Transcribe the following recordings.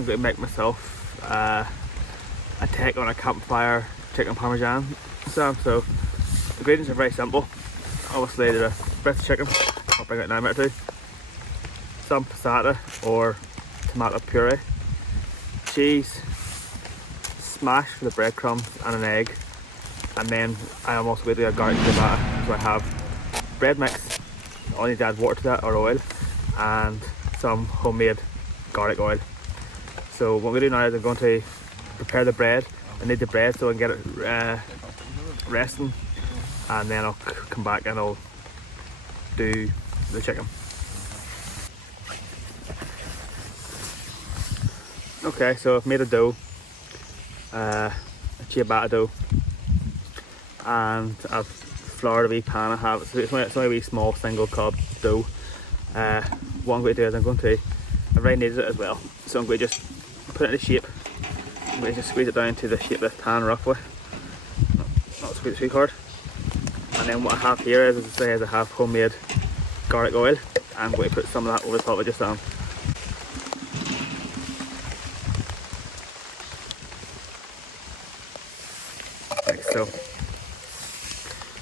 I'm going to make myself a take on a Campfire chicken Parmesan. So the ingredients are very simple. Obviously they're a breast chicken, I'll bring it in a minute or two, some passata or tomato puree, cheese, smash for the breadcrumbs and an egg, and then I am also going to do a garlic ciabatta. So I have bread mix, I need to add water to that or oil, and some homemade garlic oil. So what we do now is I'm going to prepare the bread. I need the bread so I can get it resting, and then I'll come back and I'll do the chicken. Okay, so I've made a dough, a ciabatta dough, and I've floured a wee pan. I have, so it's only a wee small single cup dough. What I'm going to do is I've already kneaded it as well, so I'm going to just put it in a shape. I'm going to just squeeze it down to the shape of this pan roughly, not squeeze it too hard. And then what I have here is, as I say, I have homemade garlic oil. I'm going to put some of that over the top of just that. Like so.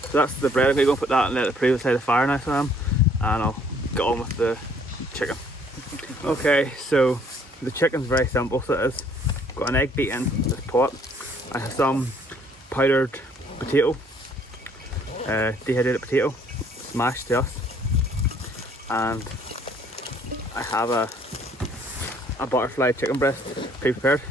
So that's the bread. I'm going to go and put that and let it preheat beside the fire now, and I'll get on with the chicken. Okay, so the chicken's very simple. So it is. Got an egg beat in this pot. I have some powdered potato, dehydrated potato, smashed to us, and I have a butterfly chicken breast pre-prepared.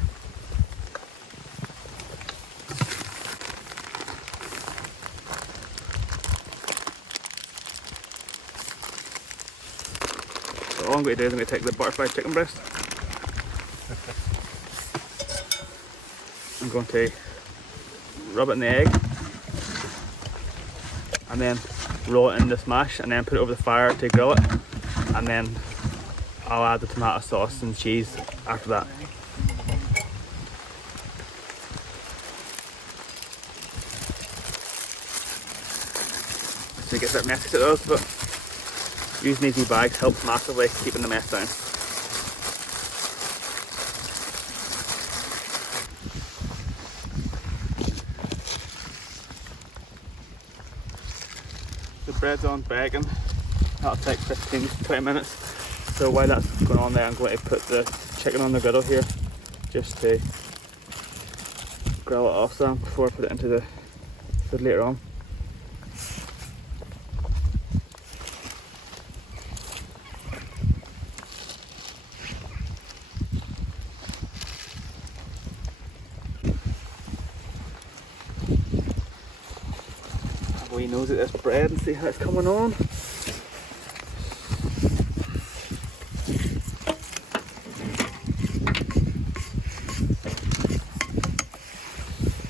So all I'm going to do is I'm going to take the butterfly chicken breast. I'm going to rub it in the egg and then roll it in the smash and then put it over the fire to grill it, and then I'll add the tomato sauce and cheese after that. So it gets a bit messy, it does, but using these wee bags helps massively keeping the mess down. The bread's on baking. That'll take 15 to 20 minutes. So while that's going on there, I'm going to put the chicken on the griddle here just to grill it off some before I put it into the food later on. He knows at this bread and see how it's coming on.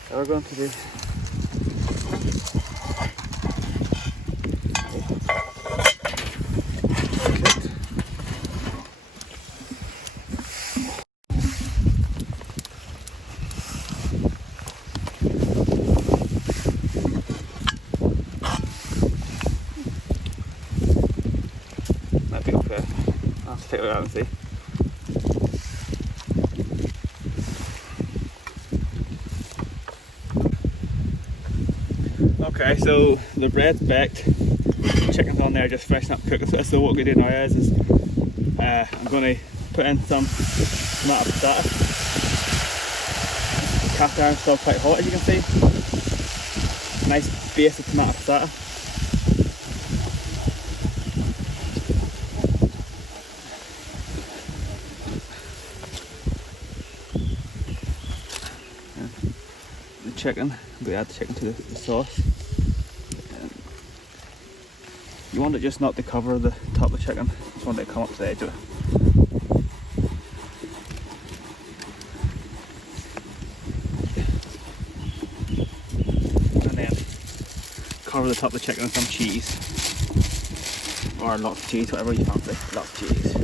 So we're going to do take it out and see. Okay, so the bread's baked, the chicken's on there just freshening up cooking. So what we're going to do now is I'm going to put in some tomato passata. The cast iron's still quite hot, as you can see. Nice base of tomato passata. Chicken, we add the chicken to the sauce. You want it just not to cover the top of the chicken, just want it to come up to the edge of it. And then cover the top of the chicken with some cheese, or lots of cheese, whatever you fancy, lots of cheese.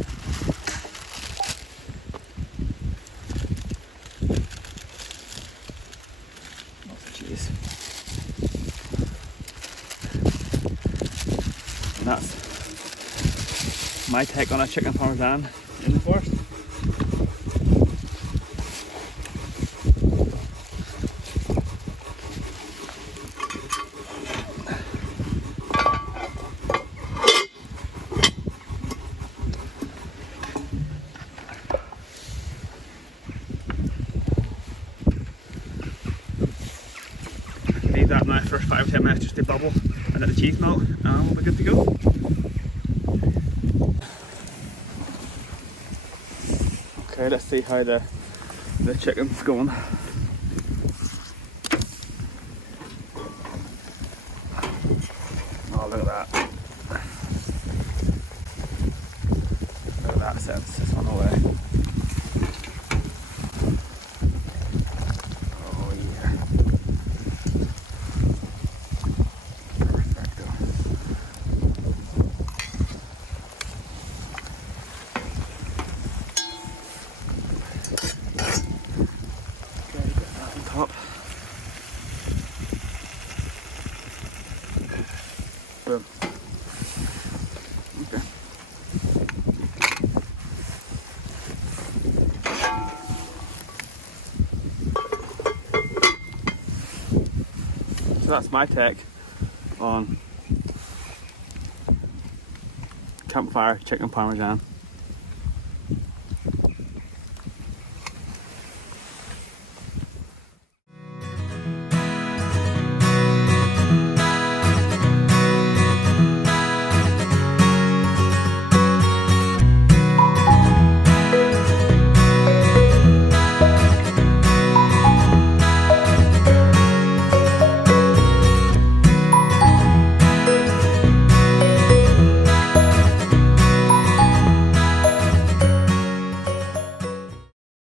And that's my take on a chicken Parmesan in the forest. leave that now for 5 or 10 minutes just to bubble and let the cheese melt, and we'll be good to go. Okay, let's see how the chicken's going. Oh, look at that. Look at that sense, it's on the way. Oh yeah. Perfecto. Okay, get that on top. Boom. Okay. So that's my take on Campfire chicken parmesan.